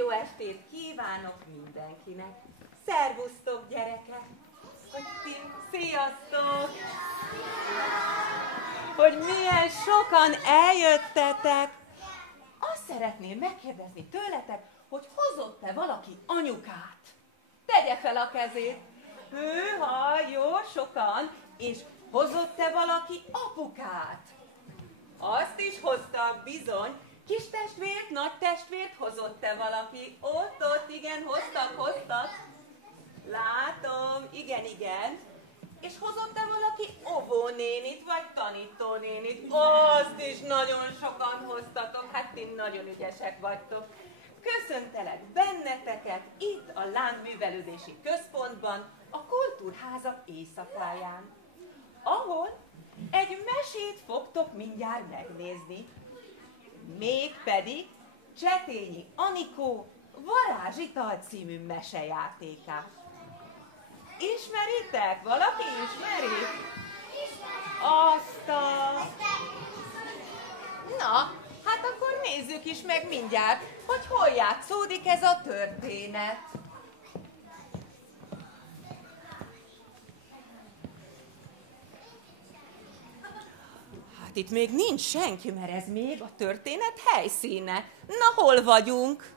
jó estét kívánok mindenkinek. Szervusztok, gyerekek! Hogy ti, sziasztok! Hogy milyen sokan eljöttetek. Azt szeretném megkérdezni tőletek, hogy hozott-e valaki anyukát? Tegye fel a kezét. Hűha, jó, sokan. És hozott-e valaki apukát? Azt is hoztak, bizony. Kis testvért, nagy testvért hozott-e valaki? Ott, igen, hoztak. Látom, igen. És hozott-e valaki óvónénit, vagy tanítónénit? Azt is nagyon sokan hoztatok, hát ti nagyon ügyesek vagytok. Köszöntelek benneteket itt a Lángművelődési Központban, a Kultúrházak éjszakáján, ahol egy mesét fogtok mindjárt megnézni. Mégpedig Csetényi Anikó Varázsital című mesejátékát. Ismeritek? Valaki ismeri? Na, hát akkor nézzük is meg mindjárt, hogy hol játszódik ez a történet. Hát itt még nincs senki, mert ez még a történet helyszíne. Na, hol vagyunk?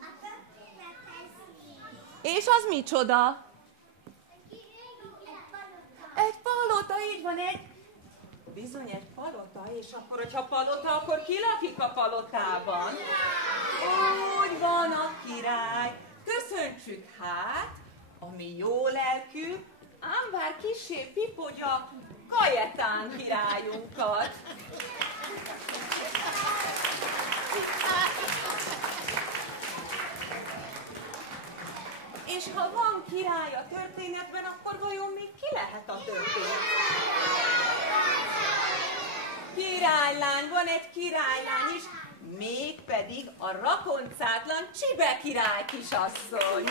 A történet helyszíne. És az micsoda? Egy palota, így van, bizony egy palota, és akkor, hogyha palota, akkor ki lakik a palotában? Úgy van, a király. Köszöntsük hát a mi jó lelkű, ám bár kissé pipogya Kajetán királyunkat. És ha van király a történetben, akkor vajon még ki lehet a történet? Királylány, van egy királylány is, mégpedig a rakoncátlan Csibe király kisasszony.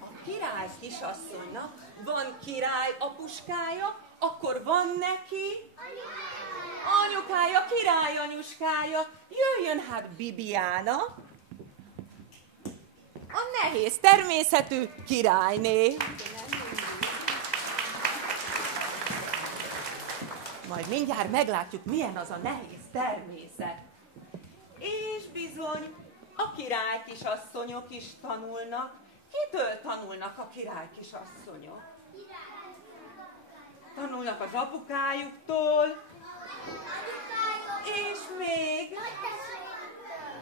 A király kisasszonynak van király apuskája, akkor van neki anyukája, király anyuskája. Jöjjön hát Bibiána, a nehéz természetű királyné. Majd mindjárt meglátjuk, milyen az a nehéz természet. És bizony, a király kisasszonyok is tanulnak. Kitől tanulnak a király kisasszonyok? Tanulnak az apukájuktól. És még?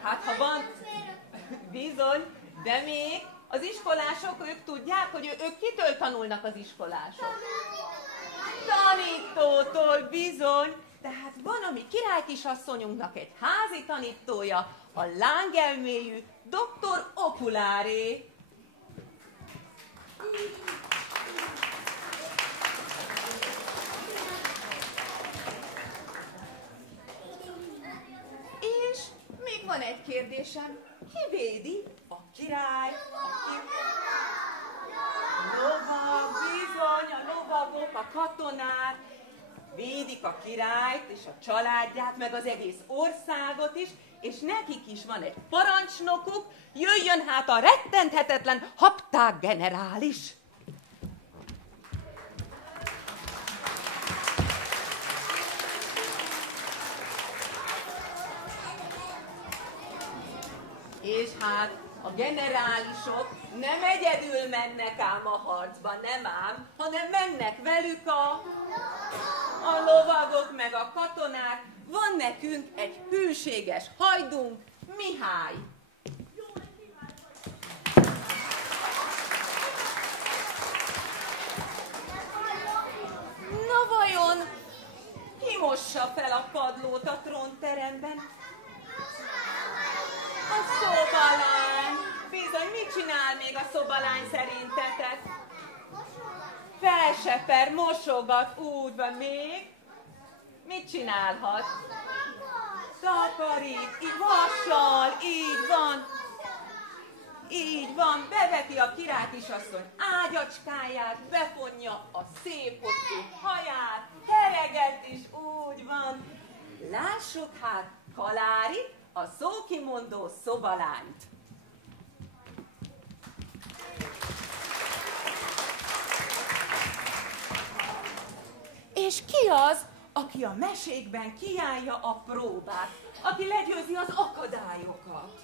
Hát ha van, bizony, de még az iskolások, ők tudják, hogy ők kitől tanulnak az iskolások? Tanítótól, bizony. Tehát van a mi királykisasszonyunknak egy házi tanítója, a lángelméjű Dr. Okuláré. És még van egy kérdésem. Ki védi a király? Lovag, bizony, a lovagok, a katonák védik a királyt és a családját, meg az egész országot is, és nekik is van egy parancsnokuk, jöjjön hát a rettenthetetlen Hapták generális. És hát a generálisok nem egyedül mennek ám a harcba, nem ám, hanem mennek velük a lovagok meg a katonák. Van nekünk egy hűséges hajdunk, Mihály. Na vajon, ki mossa fel a padlót a trónteremben? A szobalány. Bizony, mit csinál még a szobalány szerintetek? Felseper, mosogat, úgy van még. Mit csinálhat? Takarít, így vassal, így van. Így van, beveti a király kisasszony ágyacskáját, befonja a szép hosszú haját, tereget is, úgy van. Lássuk hát Kalárit, a szókimondó szobalányt. És ki az, aki a mesékben kijárja a próbát, aki legyőzi az akadályokat?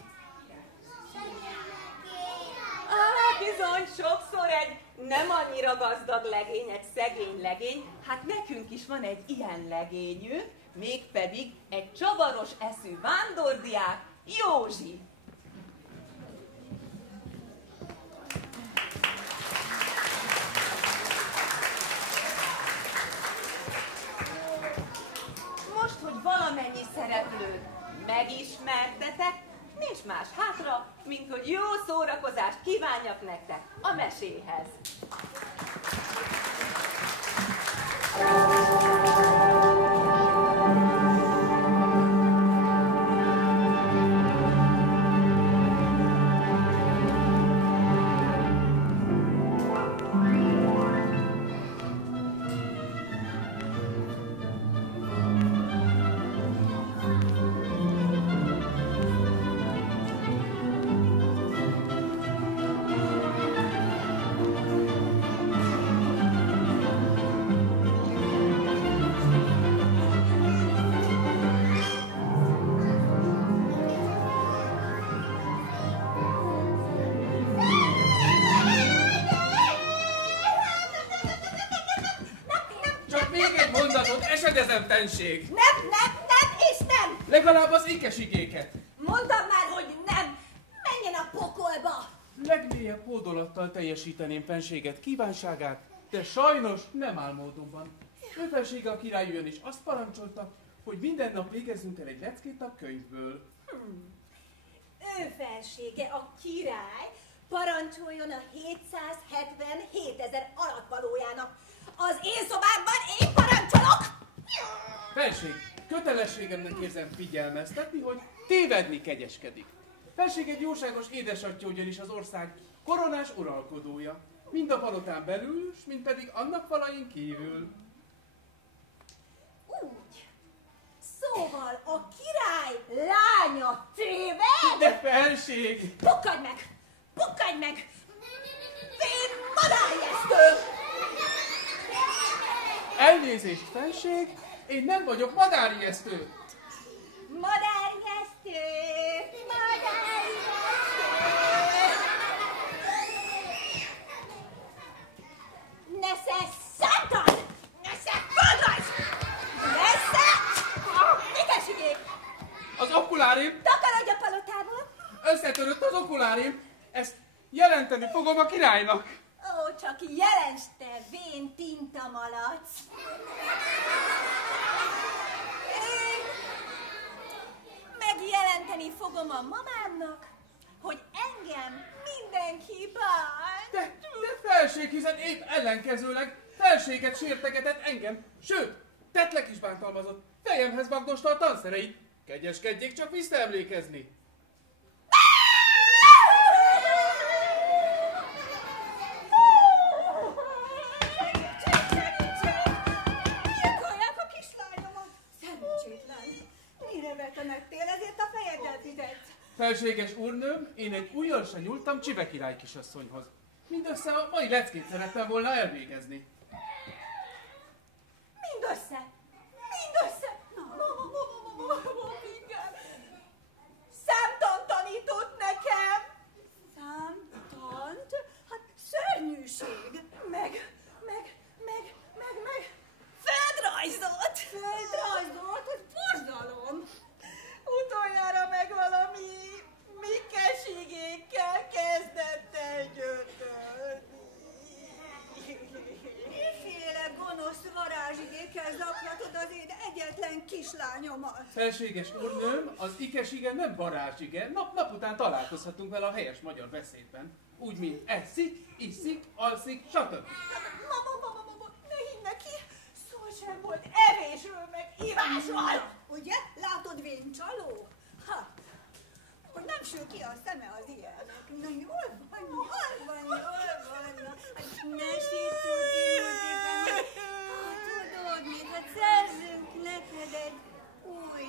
Bizony, sokszor egy nem annyira gazdag legény, egy szegény legény, hát nekünk is van egy ilyen legényünk, mégpedig egy csavaros eszű vándordiák, Józsi. Most, hogy valamennyi szereplőt megismertetek, nincs más hátra, mint hogy jó szórakozást kívánjak nektek a meséhez. Esedezemtenség! Nem, és nem! Legalább az ékesigéket! Mondtam már, hogy nem! Menjen a pokolba! Legmélyebb hódolattal teljesíteném fenséget kívánságát, de sajnos nem áll módonban. Ő felsége a király ugyanis azt parancsolta, hogy minden nap végezzünk el egy leckét a könyvből. Ő felsége a király parancsoljon a 777 000 alattvalójának. Az én szobámban én parancsolok! Felség, kötelességemnek érzem figyelmeztetni, hogy tévedni kegyeskedik. Felség egy jóságos édesatya ugyanis az ország koronás uralkodója, mind a palotán belül, mind pedig annak falain kívül. Úgy. Szóval a király lánya téved? De felség! Pukkadj meg! Pukkadj meg! Vén madárjesztő! Elnézést, felség, én nem vagyok madárijesztő. Madárjesztő! Madárjesztő! Nesze szántan! Nesze földrajz! Nesze! Ékesigék! Az okulárim! Takarodj a palotából! Összetörött az okulárim! Ezt jelenteni fogom a királynak! Ó, csak jelens te, vén tintamalac! Én megjelenteni fogom a mamámnak, hogy engem mindenki bánt. De felség, hiszen épp ellenkezőleg felséget sértegetett engem, sőt, tetlek is bántalmazott, fejemhez magdosta a tanszereit. Kegyeskedjék csak visszaemlékezni. Ezért a fejeddel fizetsz. Felséges úrnőm, én egy ujjal se nyúltam Csibe király kisasszonyhoz. Mindössze a mai leckét szerettem volna elvégezni. Mindössze! Mindössze! Számtant tanított nekem! Számtant? Hát szörnyűség! Meg földrajzolt! Földrajzolt? Hogy borzalom! Utoljára meg valami mikesigékkel kezdett el gyötörni. Miféle gonosz varázsigékkel zaklatod az én egyetlen kislányomat? Felséges úrnőm, az ikesige nem varázsige, nap után találkozhatunk vele a helyes magyar beszédben. Úgy, mint eszik, iszik, alszik, stb. Ne higgy neki, szó sem volt evésről meg ivásról. Ugye? Látod, vén csaló? Ha, hogy nem sül ki a szeme az ilyenek. Na jól van. Hát ne tudod mit, hát szerzünk neked egy új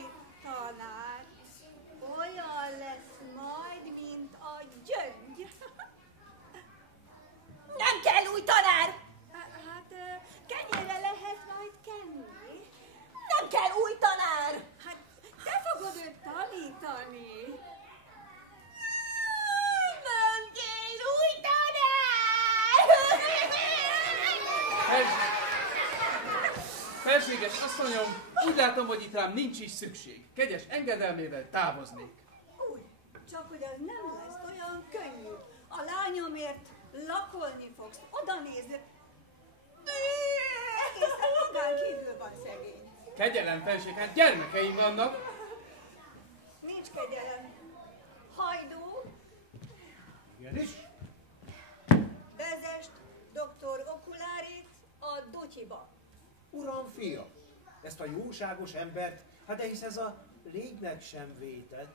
Kegyes asszonyom, úgy látom, hogy itt rám nincs is szükség. Kegyes engedelmével távoznék. Úgy, csak hogy az nem lesz olyan könnyű. A lányomért lakolni fogsz, oda nézni. Egészen magán kívül van szegény. Kegyelem, felség, hát gyermekeim vannak. Nincs kegyelem. Hajdú, Igenis? vezest doktor Okulárit a Dutyiba. Uram, fiam, ezt a jóságos embert, hát de hisz ez a lénynek sem vétett.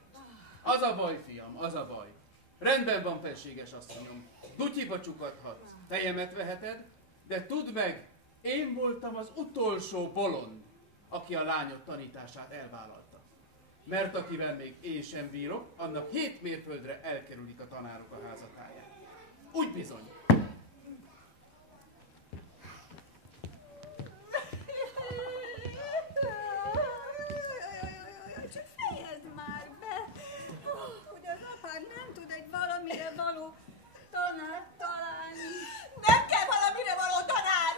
Az a baj, fiam, az a baj. Rendben van, felséges asszonyom. Dutyiba csukadhatsz, fejemet veheted, de tudd meg, én voltam az utolsó bolond, aki a lányod tanítását elvállalta. Mert akivel még én sem bírok, annak 7 mérföldre elkerülik a tanárok a házatáját. Úgy bizony. Csak fejezd már be, hogy az apád nem tud egy valamire való tanárt találni. Nem kell valamire való tanár!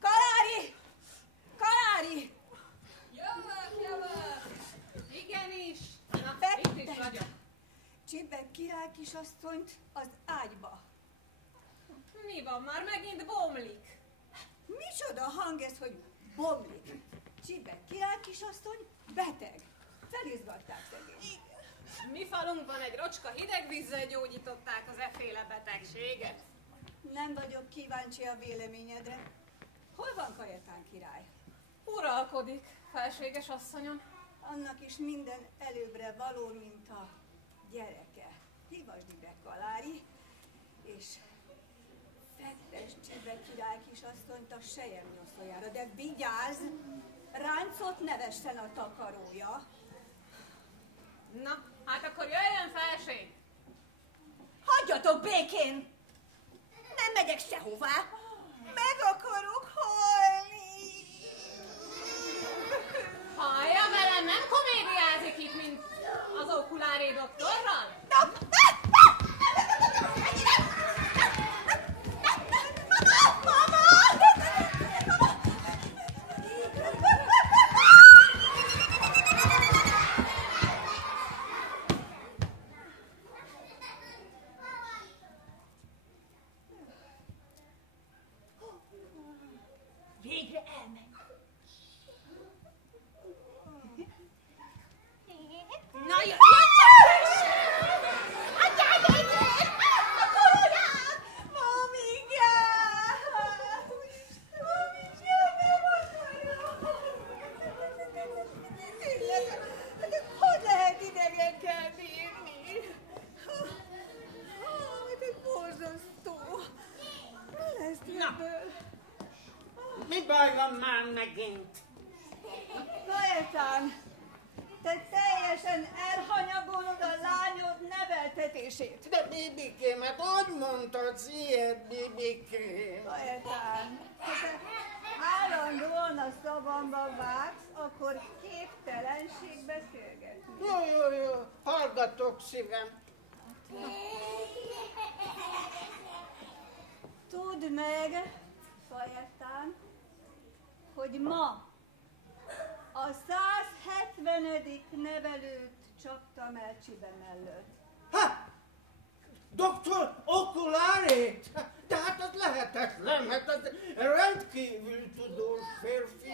Kalári! Kalári! Jövök! Igenis! Na, Fekte. itt is vagyok. Csibek király kisasszonyt az ágyba. Mi van, már megint bomlik? Micsoda hang ez, hogy bomlik? Csibek király kisasszony beteg. Felizgatták szegény. Mi falunkban egy rocska hideg vízzel gyógyították az efféle betegséget. Nem vagyok kíváncsi a véleményedre. Hol van Kajetán király? Uralkodik, felséges asszonyom. Annak is minden előbbre való, mint a gyereke. Hívasd ide Kalári, és fektesd Csibek király kisasszonyt a selyemnyoszójára, de vigyázz, ráncot ne vessen a takarója. Na, hát akkor jöjjön felség! Hagyjatok békén! Nem megyek sehová! Meg akarok halni! Hallja, velem nem komédiázik itt, mint az Okulári doktorral? Végre elmegy. Na, jöjjön csak is! Adjál végén! Kutyám! Mamigám! Mamigám, nem akarok! Tényleg, de hogy lehet idegekkel bírni? De borzasztó! Mi lesz ebből? Mi baj van már megint? Kajetán, te teljesen elhanyagolod a lányod neveltetését. De Bibikém, hát hogy mondhatsz ilyet, Bibikém? Kajetán, ha te állandóan a szavamba vágsz, akkor képtelenség beszélgetni. Jó, hallgatok szívem. Tudd meg, Kajetán, hogy ma a 170. nevelőt csaptam el Csibe mellett. Ha! Doktor Okulárét? De hát az lehetetlen, hát az rendkívül tudós férfi.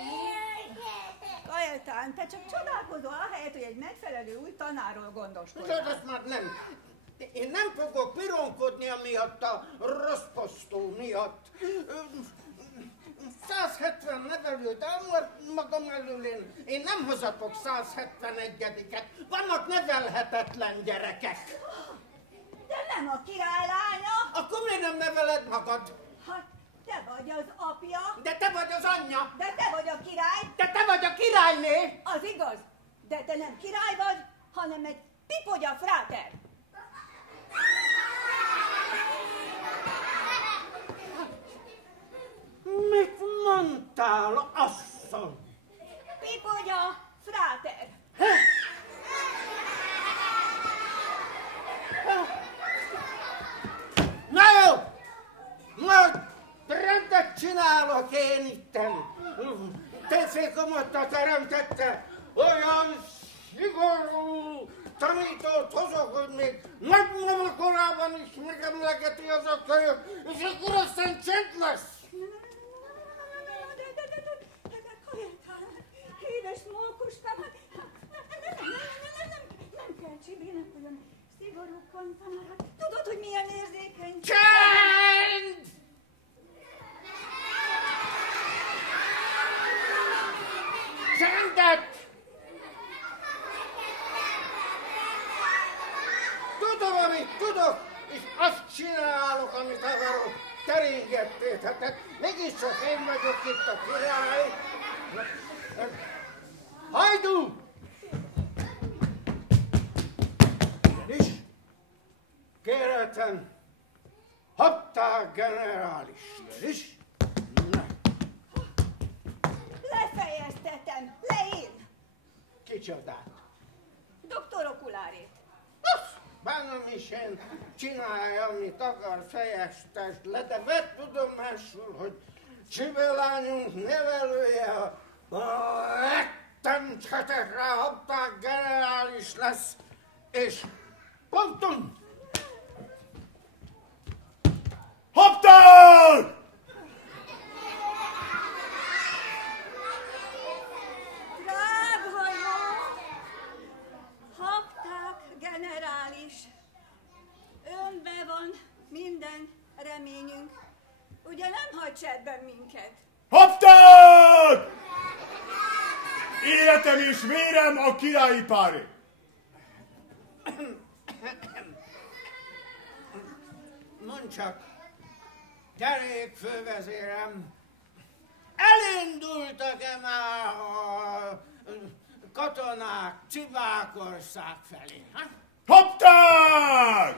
Kajetán, te csak csodálkozol ahelyett, hogy egy megfelelő új tanárról De gondoskodnál. ezt már nem. Én nem fogok pironkodni amiatt a rossz posztó miatt. 170 nevelőt elmart magam elől, én nem hozatok 171-et. Vannak nevelhetetlen gyerekek. De nem a király lánya! Akkor miért nem neveled magad? Hát, te vagy az apja, De te vagy az anyja. de te vagy a király, De te vagy a királyné. az igaz. De te nem király vagy, hanem egy pipogya fráter. Mit mondtál, asszony? Pipogya fráter. Na jó! Majd rendet csinálok én itten. Tejfélkamattal teremtette, olyan szigorú tanítót hozok, hogy még nagymama korában is megemlegeti az a kölyök, és akkor aztán csend lesz. Édes mókuskám, nem kell Csibinek olyan szigorú kantanárat. Tudod, hogy milyen érzékeny? Csend! Csendet! Tudom, amit tudok, és azt csinálok, amit akarok. Teringettél, mégiscsak én vagyok itt a király. Hajdú! És kérhetem, Hapták generális is. Lefejeztetem, le én! Kicsodát? Doktor Okulárét. Bennem is én csinálja, amit akar, fejeztest le, de vett tudomásul, hogy Csibelányunk nevelője a rettenthetetlen Hapták generális lesz, és ponton! Hapták! Drághajó! Hapták generális. Önbe van minden reményünk. Ugye nem hagy cserben minket? Hapták! Életem és vérem a királyi páré. Mondd csak, derék fővezérem, elindultak-e már a katonák Cibákország felé? Ha? Hapták!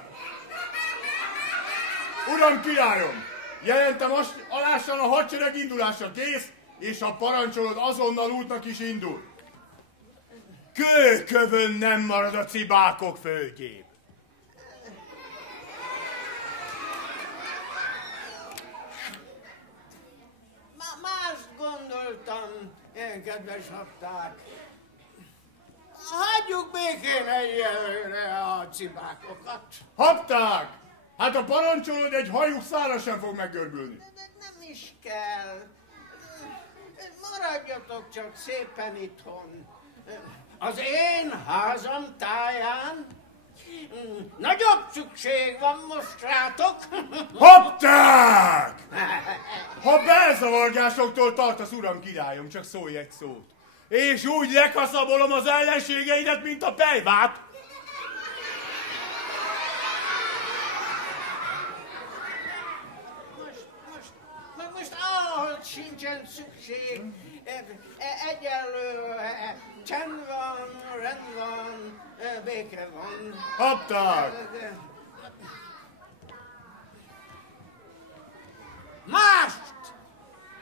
Uram királyom, jelentem alásan a hadsereg indulása kész, és ha parancsolod, azonnal útnak is indul. Kőkövön nem marad a cibákok földjén. Mást gondoltam, én kedves Hapták. Hagyjuk békén egyelőre a cibákokat. Hapták! Hát a parancsolod, egy hajú szára sem fog meggörbülni. De nem is kell. Maradjatok csak szépen itthon. Az én házam táján nagyobb szükség van most rátok. Hapták! Ha belzavargásoktól tartasz, uram királyom, csak szólj egy szót. És úgy lekaszabolom az ellenségeidet, mint a pejvát. Most ahol sincsen szükség, egyenlő, csend van, rend van, béke van. Hapták! Mást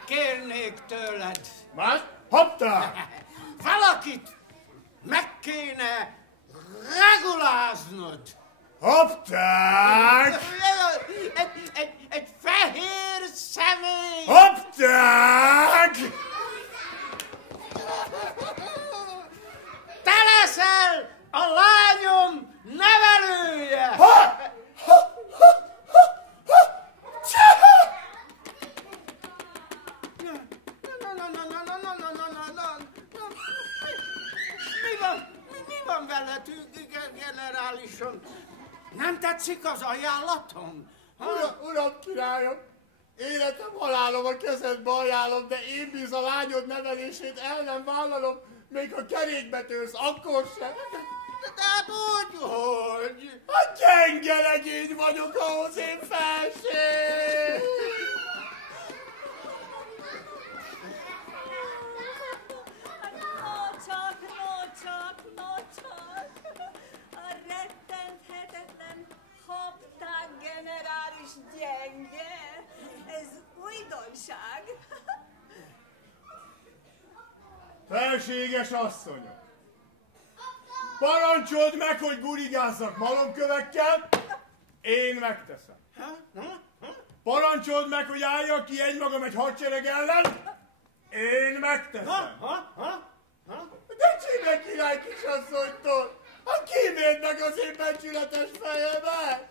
kérnék tőled. Más? Hapták! Valakit meg kéne reguláznod. Hapták! Egy fehér személy. Hapták! Te leszel a lányom nevelője. Mi van veled, generálisom? Nem tetszik az ajánlatom? Uram királyom, életem halálom a kezedbe ajánlom, de én bíz a lányod nevelését el nem vállalom, még ha kerékbe törsz, akkor sem. De hát hogy? Hát gyenge legény vagyok ahhoz, én felség! No csak. A rettenthetetlen Hapták generális gyenge. Ez újdonság. Felséges asszonyok! Parancsold meg, hogy gurigázzak malomkövekkel, én megteszem. Parancsold meg, hogy álljak ki egymagam egy hadsereg ellen, Én megteszem. De csíme király kisasszonytól! Hát kíméld meg az én becsületes fejemet!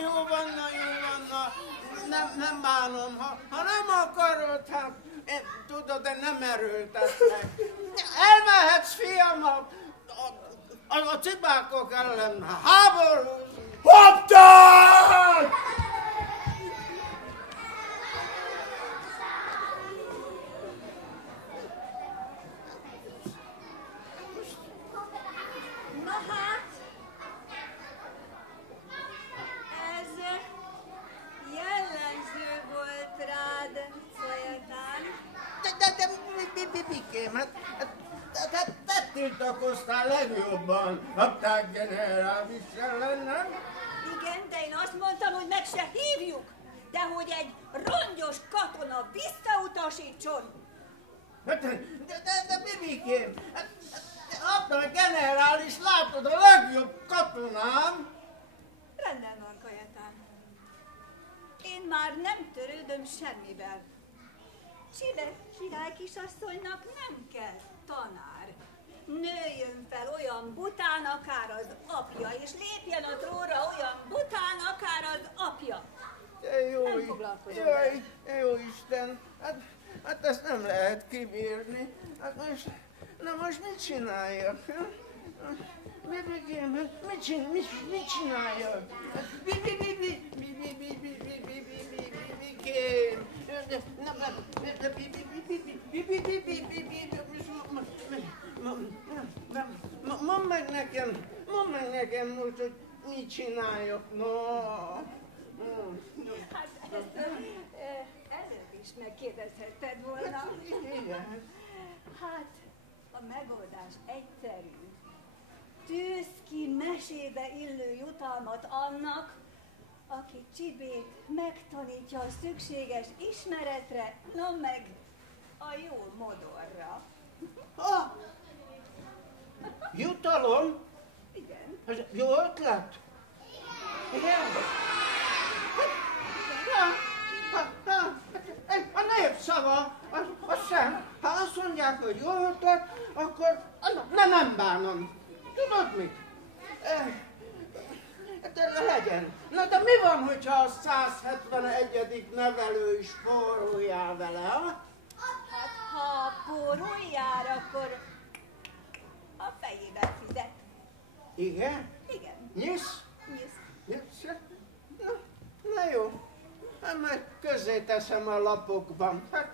Jó van. Nem bánom. Ha nem akarod, hát tudod, de nem erőltetlek. Elmehetsz, fiam, a cibákok ellen háborúzni. Hopptán! Na hát, ez jellemző volt rád, Cajetán. De Mikém, hát te tiltakoztál legjobban, Habták generális ellen, nem? Igen, de én azt mondtam, hogy meg se hívjuk, de hogy egy rongyos katona visszautasítson. De Mikém, Habták generális, látod, a legjobb katonám. Rendben van, Cajetán. Én már nem törődöm semmivel. Csile király kisasszonynak nem kell tanár. Nőjön fel olyan bután, akár az apja, és lépjen a trónra olyan bután, akár az apja. Nem foglalkozom vele. Jó Isten, hát ezt nem lehet kibírni. Hát most mit csináljak? Bibikém, mit csináljak? Mondd meg nekem most, hogy mit csináljak, no. Hát ezt előbb is megkérdezhetted volna. Igen. Hát a megoldás egyszerű. Tűzz ki mesébe illő jutalmat annak, aki Csibét megtanítja a szükséges ismeretre, no meg a jó modorra. Jutalom? Igen. Ez jó ötlet? Igen? A népszava, az sem. Ha azt mondják, hogy jó ötlet, akkor nem bánom. Tudod mit? Legyen. Na de mi van, hogyha a 171. nevelő is póruljál vele, ha? Hát ha pórul jár, akkor a fejébe fizet. Igen? Igen. Nyisz? Nyisz. Na jó. Hát majd közzé teszem a lapokban. Hát,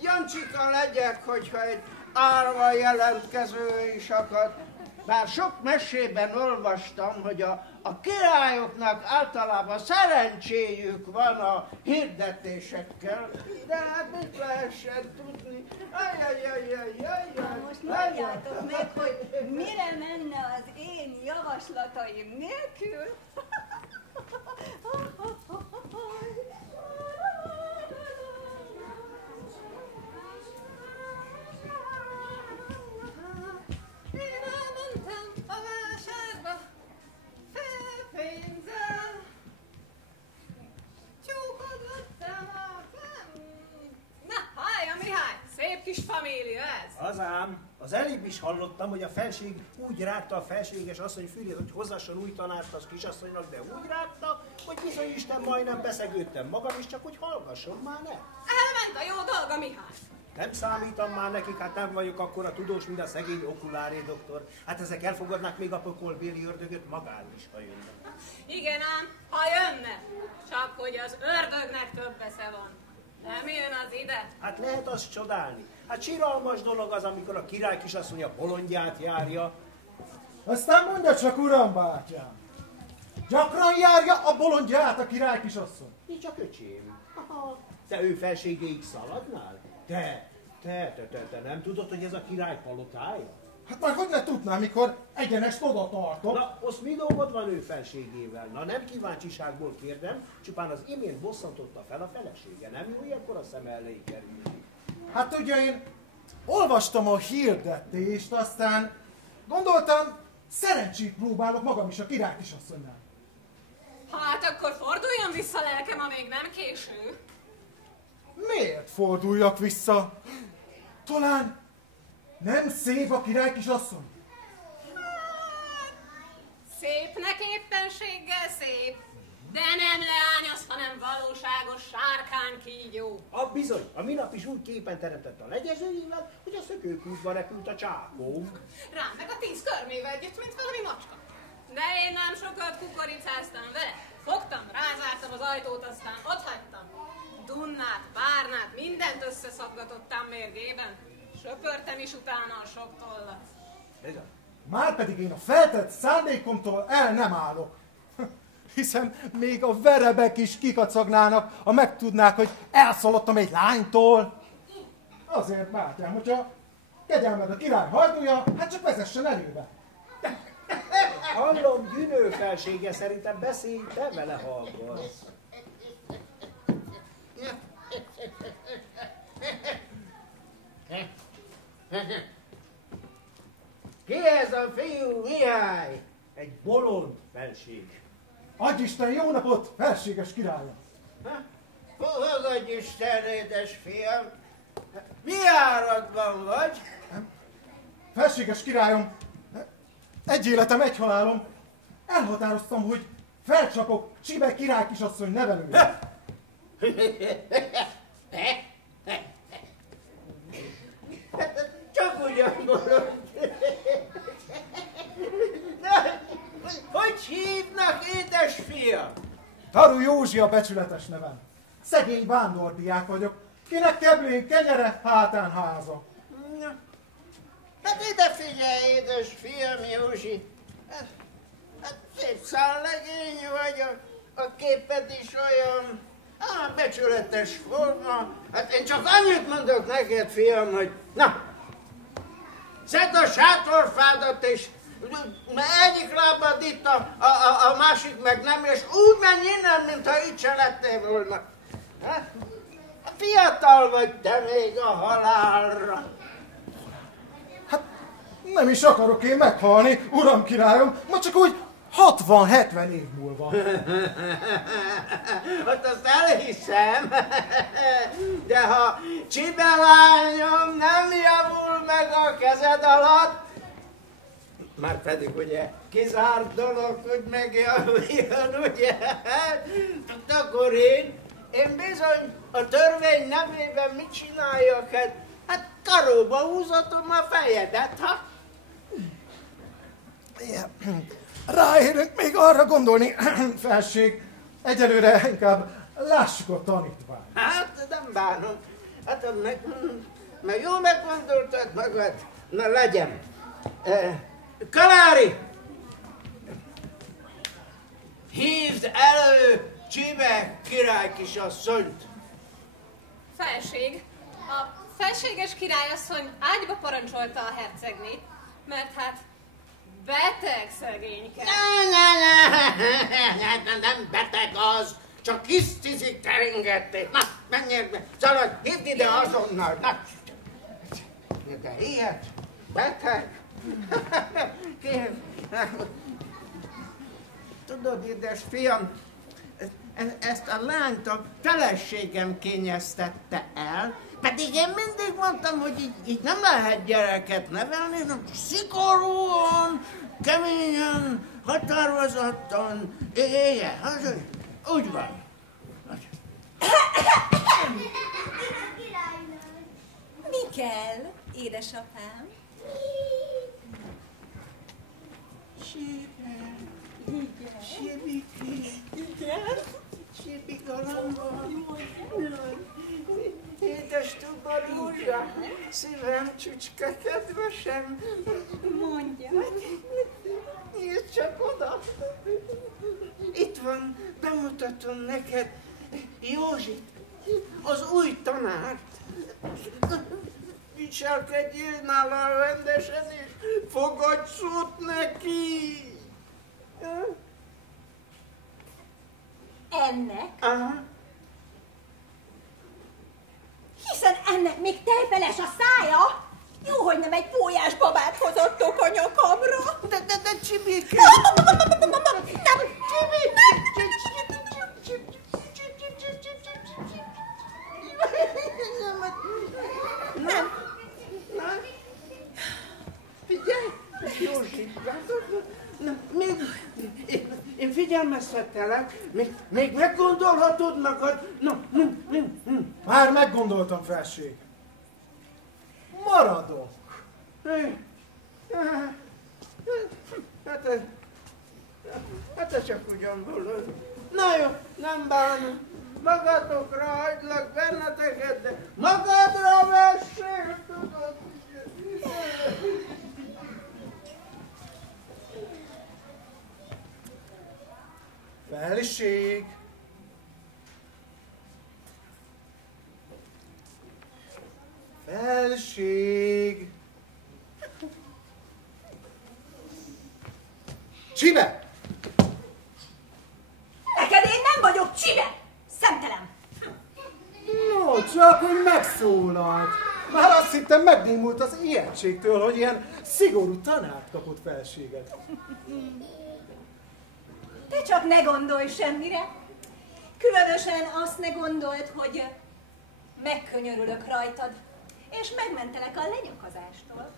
Jancsika legyek, hogyha egy árva jelentkező is akad. Bár sok mesében olvastam, hogy a királyoknak általában szerencséjük van a hirdetésekkel, de hát mit lehessen tudni? Na most mondjátok meg, hogy mire menne az én javaslataim nélkül? Én elmentem a vásárba, felpénzzel, tyúkot vettem a Na, hallja Mihály, szép kis família ez. Az ám, az előbb is hallottam, hogy a felség úgy rágta a felséges asszony fülét, hogy hozzasson új tanárt az kisasszonynak, de úgy rágta, hogy bizony Isten majdnem beszegődtem magam is, csak hogy hallgasson már ne. Elment a jó dolga, Mihály. Nem számítam már nekik, hát nem vagyok akkora tudós, mint a szegény okuláré doktor. Hát ezek elfogadnák még a pokolbéli ördögöt magán is, ha jönnek. Igen ám, ha jönne. Csak hogy az ördögnek több esze van. Nem jön az ide? Hát lehet azt csodálni. Hát siralmas dolog az, amikor a király kisasszony a bolondját járja. Aztán mondja csak, uram bátyám, gyakran járja a bolondját a király kisasszony? Így csak öcsém. Aha. Te ő felségéig szaladnál? Te nem tudod, hogy ez a király palotája? Hát már hogy ne tudnám, mikor egyenest oda tartok? Na, azt mi dolgod van ő felségével? Na, nem kíváncsiságból kérdem, csupán az imént bosszantotta fel a felesége. Nem jó ilyenkor a szem elé kerülni? Hát ugye én olvastam a hirdetést, aztán gondoltam, szerencsét próbálok magam is a király kisasszonynál. Hát akkor forduljon vissza lelkem, amíg nem késő. Miért forduljak vissza? Talán nem szép a király kisasszony? Szépnek éppenséggel szép, de nem leányos, hanem valóságos sárkánykígyó. Bizony, a minap is úgy képen teremtett a legyezőjével, hogy a szökőkútba repült a csákónk. Rám meg a 10 körmével együtt, mint valami macska. De én nem sokat kukoricáztam vele. Fogtam, rázártam az ajtót, aztán otthagytam. Dunnát, párnát, mindent összeszaggatottam mérgében. Söpörtem is utána a sok tollat. Márpedig én a feltett szándékomtól el nem állok. Hiszen még a verebek is kikacagnának, ha megtudnák, hogy elszaladtam egy lánytól. Azért, bátyám, hogyha kegyelmed a király hajdúja, hát csak vezessen előbe. Hallom, Gyűnő felsége, szerintem beszélj, te vele hallgass. Ki ez a fiú, Mihály? Egy bolond felség. Adj Isten jó napot, felséges királyom! Fogadj Isten, édes fiam! Mi áradban vagy? Felséges királyom, egy életem, egy halálom. Elhatároztam, hogy felcsapok Csibe király kisasszony nevelőjét. Csak ugyan bolond. Hogy hívnak, édes fiam? Taru Józsi a becsületes nevem. Szegény vándordiák vagyok, kinek keblén kenyere, hátán háza. Hát ide figyelj, édes fiam, Józsi. Hát szép szállegény vagy, a képed is olyan becsületes forma. Hát én csak annyit mondok neked, fiam, hogy na, szedd a sátorfádat, és egyik lábad itt, a másik meg nem, és úgy menj innen, mintha itt se lettél volna. Fiatal vagy te még a halálra. Hát nem is akarok én meghalni, uram királyom, ma csak úgy 60-70 év múlva. Hát azt elhiszem, de ha Csibelányom nem javul meg a kezed alatt, már pedig ugye kizárt dolog, hogy megjavuljon, ugye? Hát akkor én bizony a törvény nevében mit csináljak? Hát karóba húzatom a fejedet, ha? Ráérünk még arra gondolni, felség, egyelőre inkább lássuk a tanítványt. Hát nem bánom. Hát meg jól meggondoltad magad. Na legyen. Kalári! Hívd elő Csibe király kisasszonyt! Felség, a felséges királyasszony ágyba parancsolta a hercegnét, mert hát beteg szegényke. Nem beteg az, csak hisztizik terengették. Na, menjél be, szaladj, hívd ide azonnal. Na, de ilyet, beteg. Tudod, édes fiam, ezt a lányt a feleségem kényeztette el, pedig én mindig mondtam, hogy így nem lehet gyereket nevelni, hanem szigorúan, keményen, határozottan, éljen. Úgy van. Mi kell, édesapám? Sibe. Igen. Sibiki. Igen. Sibi galamba. Édes Tubalúja, szívem csücske kedvesem. Mondja. Nézd csak oda. Itt van, bemutatom neked Józsit, az új tanárt. Viselkedjél nála rendesen, és fogadj szót neki. Ennek? Aha. Hiszen ennek még tepeles a szája. Jó, hogy nem egy pólyás babát hozottok a nyakamra. De Csibike! Nem, Nem. Figyelj, Józsi, én figyelmeztettelek, még meggondolhatod magad. Már meggondoltam, felség. Maradok. Hát ez csak ugyan gondolod. Na jó, nem bánom. Magadokra hagylak benneteket, de magadra vessél, tudod. Felség. Felség. Csibe! neked én nem vagyok csibe! Szemtelen! No, csak hogy megszólalt. Már azt hittem megnémult az ijegységtől, hogy ilyen szigorú tanárt kapott felséged. Te csak ne gondolj semmire. Különösen azt ne gondold, hogy megkönyörülök rajtad, és megmentelek a lenyakazástól.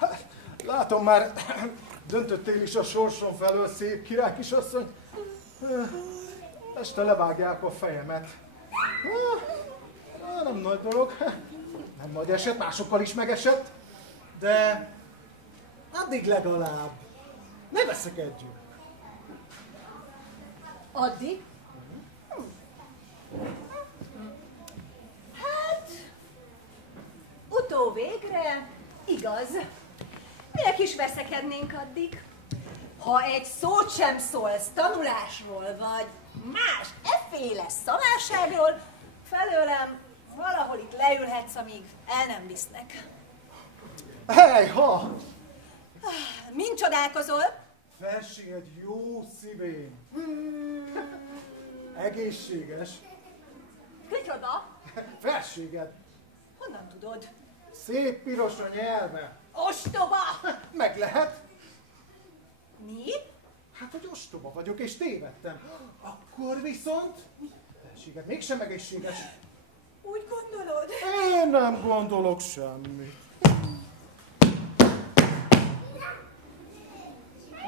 Hát, látom már, döntöttél is a sorson felől, szép király kisasszony. Este levágják a fejemet. Nem nagy dolog, nem nagy eset, másokkal is megesett, de addig legalább ne veszekedjünk. Addig? Hát, utóvégre igaz. Minek is veszekednénk addig? Ha egy szót sem szólsz tanulásról, vagy más efféle szamárságról, felőlem valahol itt leülhetsz, amíg el nem visznek. Hejha! Mind csodálkozol? Felséged jó szívén. Egészséges. Kicsoda? Felséged. Honnan tudod? Szép piros a nyelve. Ostoba! Meg lehet. Mi? Hát, hogy ostoba vagyok és tévedtem. Akkor viszont... Felséged mégsem egészséges. Úgy gondolod? Én nem gondolok semmit.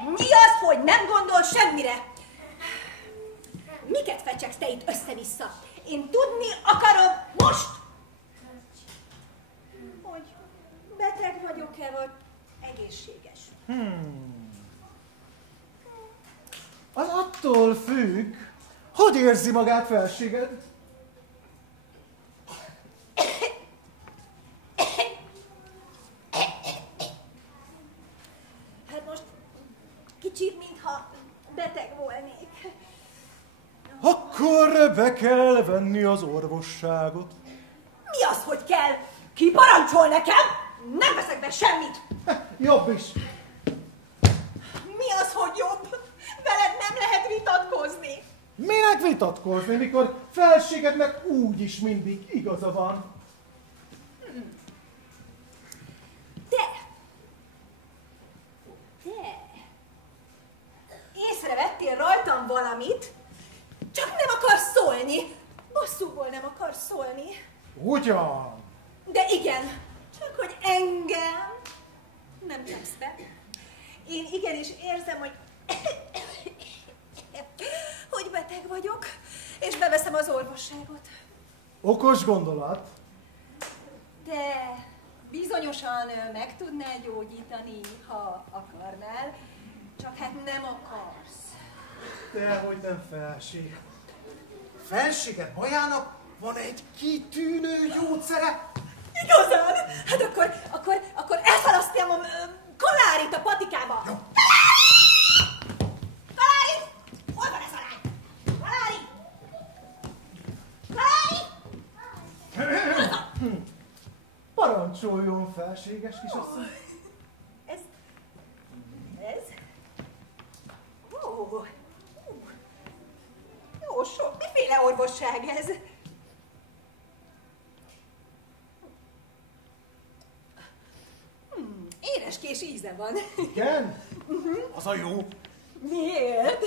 Mi az, hogy nem gondol semmire? Miket fecsegsz te itt össze-vissza? Én tudni akarom most! Hogy beteg vagyok-e, vagy egészséges? Az attól függ, hogy érzi magát felséged? Hát most kicsit, mintha beteg volnék. Akkor be kell venni az orvosságot. Mi az, hogy kell? Ki parancsol nekem? Nem veszek be semmit! Jobb is. Mi az, hogy jobb? Veled nem lehet vitatkozni. Minek vitatkozni, mikor felségednek úgyis mindig igaza van? Te észrevettél rajtam valamit, csak nem akarsz szólni. Bosszúból nem akarsz szólni. Ugyan. De igen, csak hogy engem nem nyomsz be. Én igenis érzem, hogy beteg vagyok, és beveszem az orvosságot. Okos gondolat. De bizonyosan meg tudnál gyógyítani, ha akarnál, csak hát nem akarsz. Dehogy nem felség. Felséged bajának van egy kitűnő gyógyszere. Igazán? Hát akkor elszalasztjam a kalárit a patikába. Jó. Kalári! Hol van ez a lány? Kalári! Kalári! Parancsoljon, felséges kisasszony. Ez? Ó, jó, sok, miféle orvosság ez? édeskés íze van. Igen? Az a jó. Miért?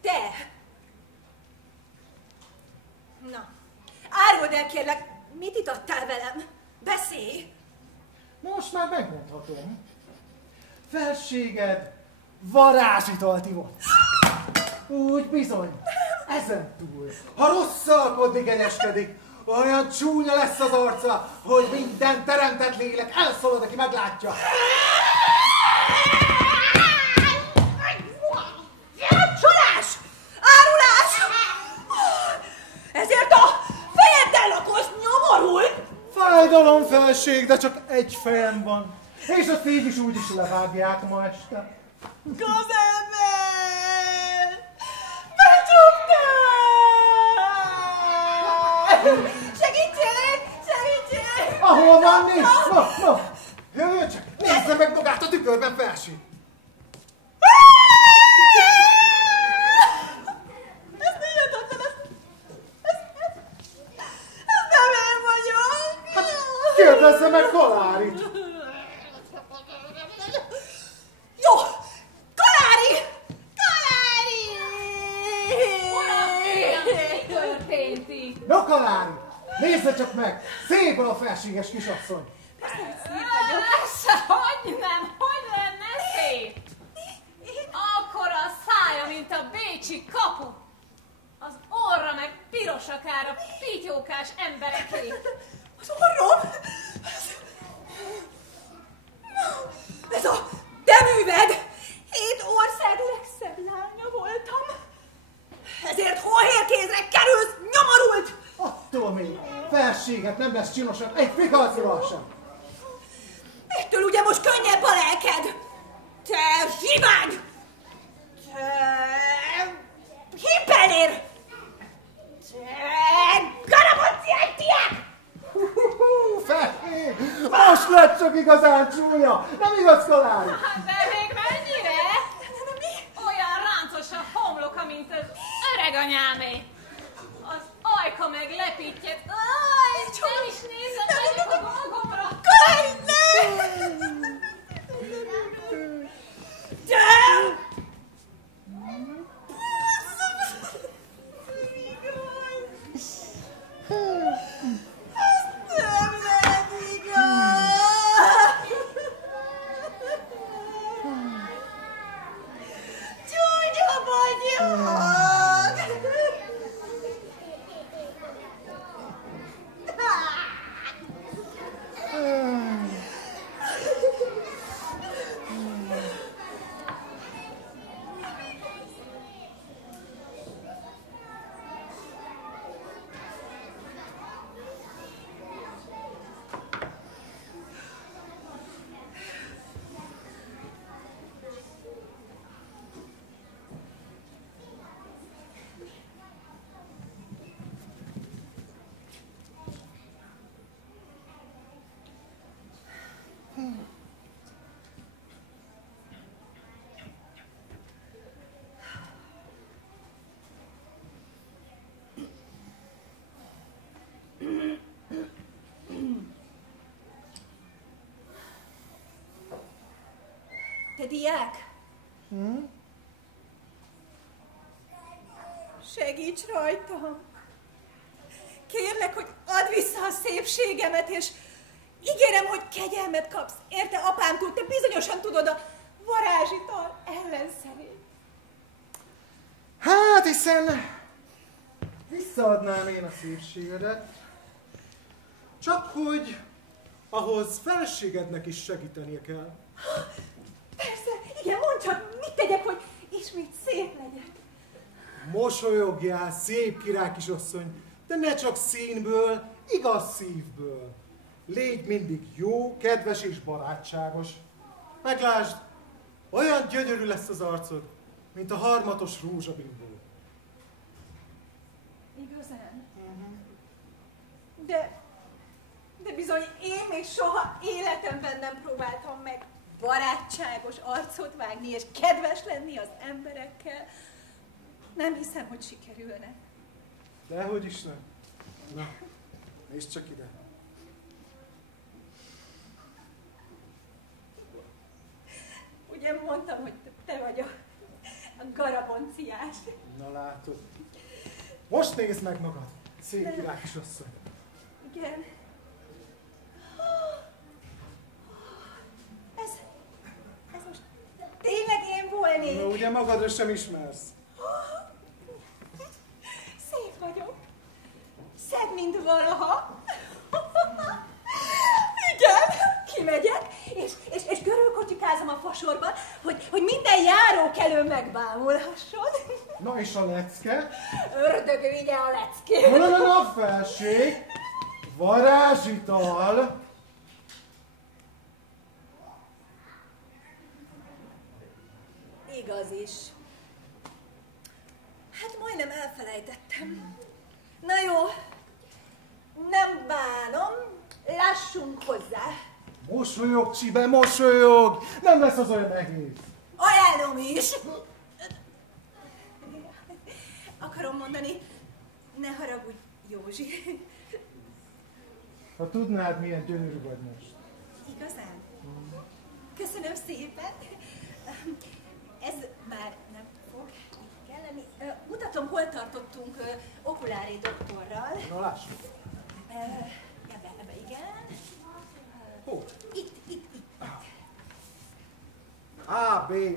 Te! Na, áruld el kérlek, mit itattál velem? Beszélj! Most már megmondhatom. Felséged varázsitalt ivott. Úgy bizony. Ezen túl, ha rosszalkodni kegyeskedik, olyan csúnya lesz az arca, hogy minden teremtett lélek elszalad, aki meglátja. Csalás! Árulás! Ezért a fejeddel lakos nyomorult! Fájdalom, felség, de csak egy fejem van. És azt így is úgy is levágják ma este. Gazember! Becsuktál! Segítség! Segítség! Ahol van, nézd! Na! Jöjjön csak! Nézze meg magát a tükörben, felség! Ez hihetetlen, ez nem én vagyok! Hát kérdezze meg Kalárit! Jó! Kalári! Kalári! Mi történt itt? No, Kalári! Nézze csak meg! Szép a felséges kisasszony! Hogy nem? Hogy lenne szép? Akkora a szája, mint a bécsi kapu. Az orra meg piros akár a pityókás embereké. Az orrom! Ez a te műved! 7 ország legszebb lánya voltam. Ezért hóhérkézre kerülsz, nyomorult! Attól még felséget nem lesz csinosabb egy fikalcival sem! Ettől ugye most könnyebb a lelked? Te zsivány! Te himpelér! Te garabonciántiák! Felség! Most lett csak igazán csúnya! Nem igaz, Kalári? De még mennyire? Olyan ráncos a homloka, mint az öreg anyámé. Az ajka meg lepítjed. Aj, nem is nézem meg a dolgomra. Kalári, ne! Te! Te diák? Segíts rajtam! Kérlek, hogy add vissza a szépségemet, és ígérem, hogy kegyelmet kapsz. Érte, apámtól, te bizonyosan tudod a varázsital ellenszerét. Hát, hiszen visszaadnám én a szépségedet, csak hogy ahhoz felségednek is segítenie kell. Persze, igen, mondd csak, mit tegyek, hogy ismét szép legyek. Mosolyogjál, szép király kisasszony, de ne csak színből, igaz szívből. Légy mindig jó, kedves és barátságos. Meglásd, olyan gyönyörű lesz az arcod, mint a harmatos rózsabimbó. Igazán? De bizony én még soha életemben nem próbáltam meg barátságos arcot vágni, és kedves lenni az emberekkel. Nem hiszem, hogy sikerülne. Dehogy is nem. Na, nézd csak ide. Ugye mondtam, hogy te vagy a garabonciás. Na látod. Most nézd meg magad, szép király kisasszony. Igen. Ez most tényleg én volnék? Na, ugye magadra sem ismersz. Szép vagyok. Szebb, mint valaha. Igen, kimegyek, és körülkotyikázom a fasorban, hogy minden járókelő megbámulhasson. Na és a lecke? Ördög vigye a leckét. Na, felség! Varázsital! Igaz is. Hát majdnem elfelejtettem. Na jó, nem bánom, lássunk hozzá. Mosolyog, Csibe, mosolyog! Nem lesz az olyan nehéz. Ajánlom is. Akarom mondani, ne haragudj, Józsi. Ha tudnád, milyen gyönyörű vagy most. Igazán? Köszönöm szépen. Ez már nem fog kelleni. Mutatom, hol tartottunk okulári doktorral. Na, lássuk. Ebbe, igen. Hol? Itt.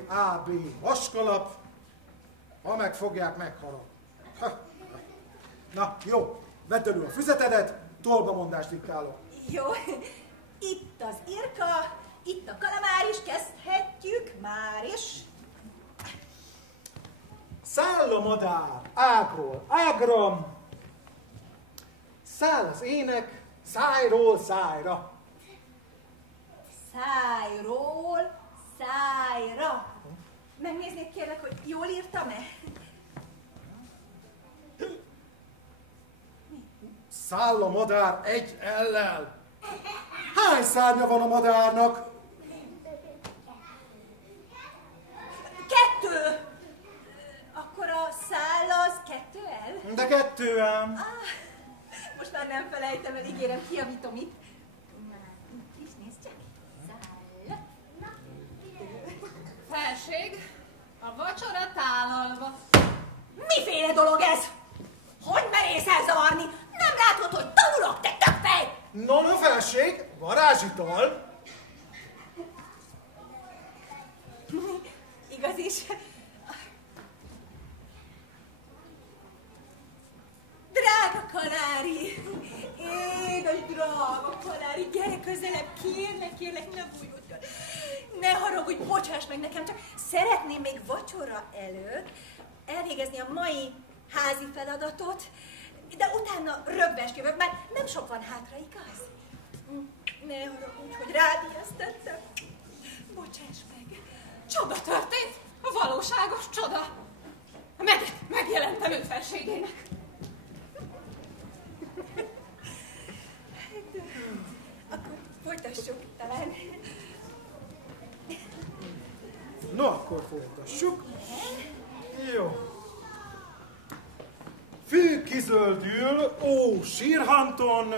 A, B, vaskalap. Ha megfogják, meghalok. Na, jó. Vedd elő a füzetedet, tolbamondást diktálok. Jó. Itt az irka, itt a kalamár is, kezdhetjük már is. Száll a madár ágról ágra, száll az ének szájról szájra. Szájról szájra. Megnéznéd kérlek, hogy jól írtam-e? Száll a madár egy ellel. Hány szárnya van a madárnak? 2. Akkor a száll az 2 el? De 2 ám. Most már nem felejtem el, ígérem, kijavítom itt. Itt is nézd csak. Száll. Felség, a vacsora tálalva. Miféle dolog ez? Hogy merész elzavarni? Nem látod, hogy tanulok, te tökfej? Na, felség, varázsital. Igaz is. Drága Kalári! Édes drága Kalári, gyere közelebb, kérlek, ne bújjudj. Ne haragudj, bocsáss meg nekem, csak szeretném még vacsora előtt elvégezni a mai házi feladatot, de utána rögvest jövök, mert nem sok van hátra, igaz? Ne haragudj, hogy rád ijesztettem. Bocsáss meg. Csoda történt, a valóságos csoda. Megjelentem ön felségének. Akkor folytassuk talán. No, akkor folytassuk. Jó. Fű kizöldül, ó sírhanton.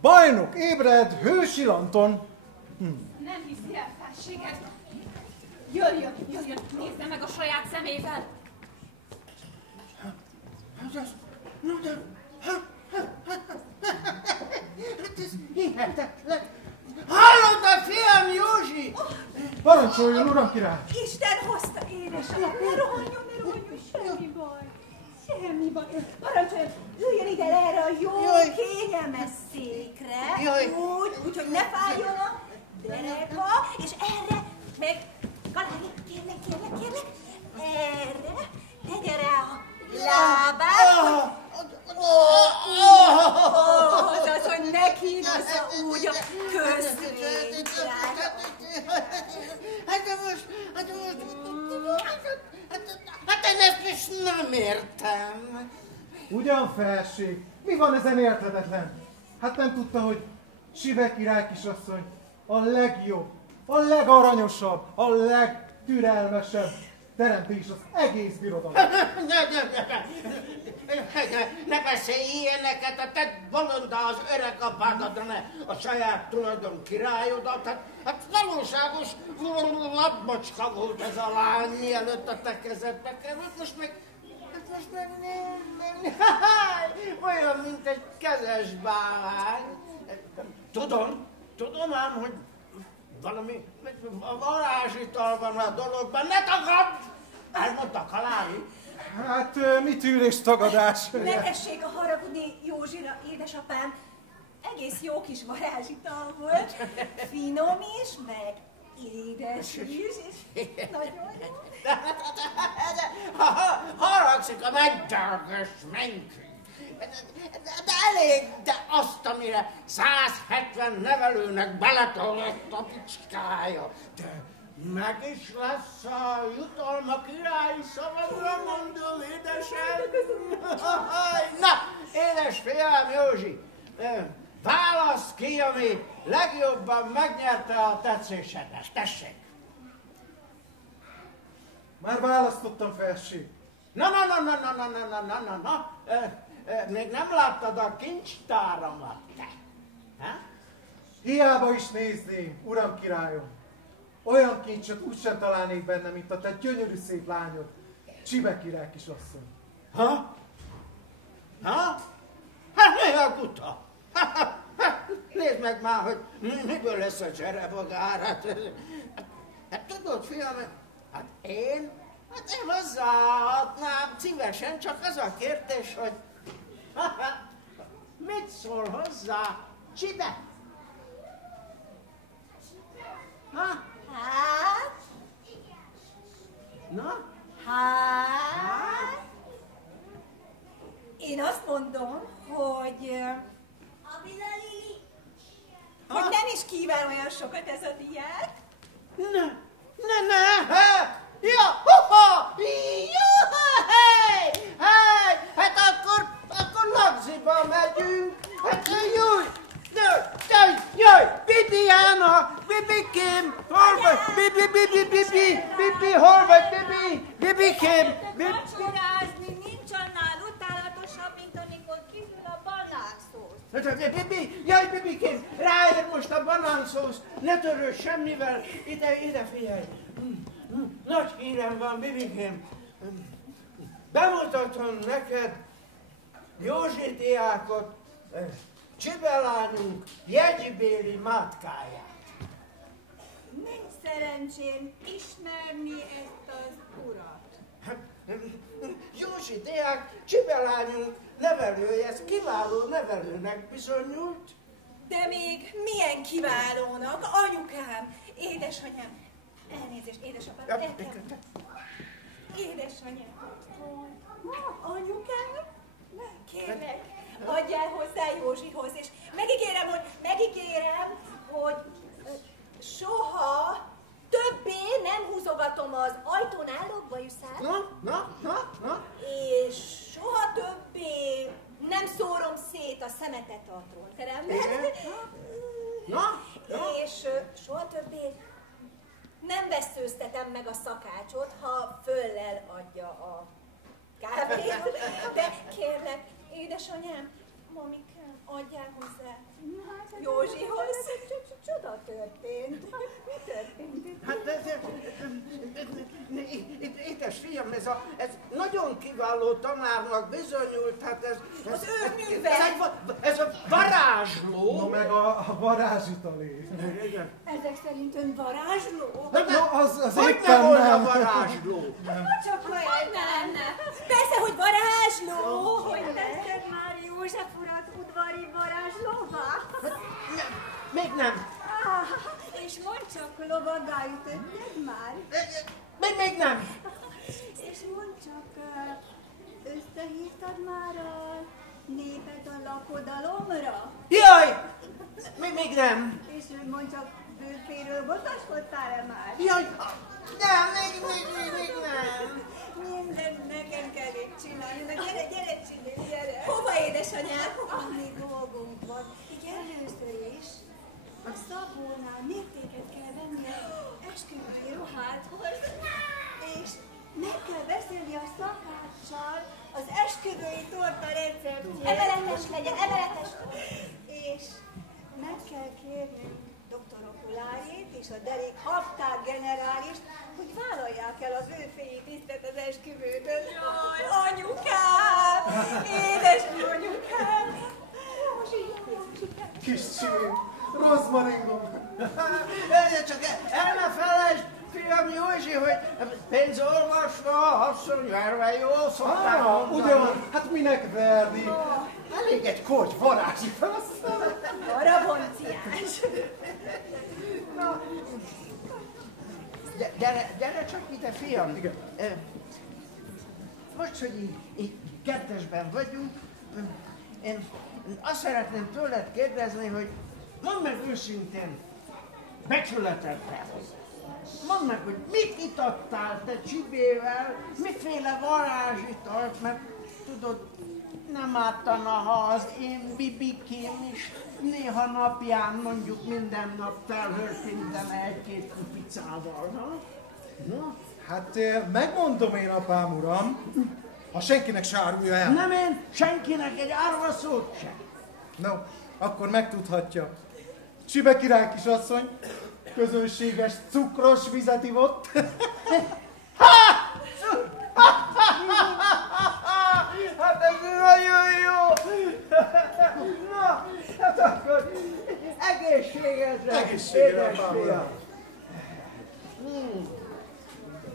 Bajnok ébred, hősi lanton. Nem hiszi el felséged. Jöjjön, nézze meg a saját szemével. Hát ez hihetetlen. Hallod a fiam, Józsi? Parancsoljon, uram király! Isten hozta, édesapám! Ne rohanjon, semmi baj. Parancsoljon, üljön ide erre a jó, kényelmes székre. Úgy, hogy ne fájjon a dereka, és erre meg, Kalári, kérlek, erre tegye rá a lábát. Az, hogy ne kínozza úgy a közvédját. Hát én ezt is nem értem. Ugyan felség, mi van ezen érthetetlen? Hát nem tudta, hogy Csibe király kisasszony a legjobb, a legaranyosabb, a legtürelmesebb teremtés az egész birodalom. Ne beszélj ilyeneket, a te bolondá az öreg apádat, ne a saját tulajdon királyodat. Hát valóságos labmacska volt ez a lány, mielőtt a te kezedbe került, most meg olyan, mint egy kezes bálány. Tudom ám, hogy valami varázsital van a dologban. Ne tagadd! Elmondta Kalári. Hát mi tűrés tagadás? Ne tessék a haragudni Józsira, édesapám. Egész jó kis varázsital volt. Finom is, meg édes is, és nagyon jó. Haragszik a megdörgös mentség. De elég, de azt, amire 170 nevelőnek beletolott a picskája. De meg is lesz a jutalma királyi szavakra, mondom, édesem. Na, édes fiam Józsi, válasz ki, ami legjobban megnyerte a tetszésedet. Tessék! Már választottam, felség. Na, még nem láttad a kincstáramat, te? Ha? Hiába is nézném, uram királyom. Olyan kincset úgysem találnék benne, mint a te gyönyörű szép lányod, Csibe király kisasszony. Ha? Hát mi a kuta? Nézd meg már, hogy miből lesz a cserebogár. Hát tudod, fiam, hát én hozzáadnám szívesen, csak az a kérdés, hogy mit szól hozzá Csibe? Ha? Hát? Na? Hát? Én azt mondom, hogy nem is kíván olyan sokat ez a diák. Ne! Ja, hoho! Hely! Hát akkor Lagziba megyünk. Hát jaj, Bibiána, Bibikém, hol vagy? Bibi, hol vagy, Bibikém? Vacsorázni nincs annál utálatosabb, mint amikor kívül a banánszósz. Bibikém, ráér most a banánszósz, ne törődj semmivel, ide figyelj. Nagy hírem van, Bibikém. Bemutatom neked Józsi diákot, Csibe lányunk jegybéli mátkáját. Nincs szerencsém ismerni ezt az urat. Józsi diák, Csibe lányunk nevelője, ez kiváló nevelőnek bizonyult. De még milyen kiválónak, anyukám, édesanyám. Elnézést, édesapám, édesanyám. Anyukám, kérlek, adjál hozzá Józsihoz, és megígérem, hogy soha többé nem húzogatom az ajtón álló bajuszát. Na? És soha többé nem szórom szét a szemetet a trónteremben. És soha többé nem veszőztetem meg a szakácsot, ha föllel adja a kávét. De kérlek, édesanyám, mamikám, adjál hozzá Józsihoz. Csoda történt. Mi történt? Hát édes fiam, ez nagyon kiváló tanárnak bizonyult, hát ez Az ő műve! Ez a varázsló! Na meg a varázsitalé. Ezek szerint ön varázsló? Az hogy éppen ne volna nem. varázsló? Csak olyan nem. Persze, hogy varázsló! Hogy teszed már József urat udvari varázslóvá? Még nem. És mondd csak, lovaggá ütötted már? Még nem. És mondd csak, összehívtad már a népet a lakodalomra? Jaj! Még nem. És mondd csak, bőféről botaskodtál-e már? Jaj! Nem, még nem. Mindent nekem kell itt csinálni. Na gyere, csinálj, gyere! Annyi dolgunk van. Először is a Szabónál mértéket kell venni az esküvői ruhádhoz, és meg kell beszélni a szakáccsal az esküvői torta receptjét. Emeletes legyen, emeletes! És meg kell kérnünk dr. Okuláét és a derék habták generálist, hogy vállalják el az ő féi tisztet az esküvőtől. Jaj, anyukám! Édes anyukám! Kis csivém, rozmaringom. Csak el ne felejtsd, fiam Józsi, hogy pénzolvasva, asszony verve jól szokták mondani. Ugye van, hát minek verni? Elég egy korty varázsi felszám. Arra bonciás! Gyere csak ide, fiam. Igen. Most, hogy így kettesben vagyunk, én azt szeretném tőled kérdezni, hogy mondd meg őszintén, becsületedben. Mondd meg, hogy mit itattál te Csibével, miféle varázsitalt, mert tudod, nem ártana, ha az én bibikém is néha napján, mondjuk minden nap felhörpintene egy-két kupicával, ha? No? Hát megmondom én, apám uram, ha senkinek se árulja el. Nem én, senkinek egy árva szót sem. No, akkor megtudhatja. Csibe király kisasszony közönséges cukros vizet ivott. Hát ez nagyon jó! Na, hát akkor egészségedre, Egészségedre, édes apám fiam. uram.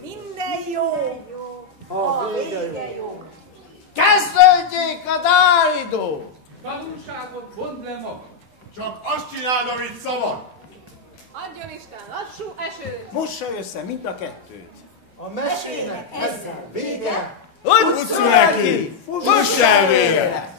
Minden jó! A vége jó! Kezdődjék a dáridó! Tanulságot vond le maga. Csak azt csináld, amit szabad. Adjon Isten lassú esőt! Mossa össze mind a kettőt. A mesének ezzel vége. Utcu neki! Fuss el vére!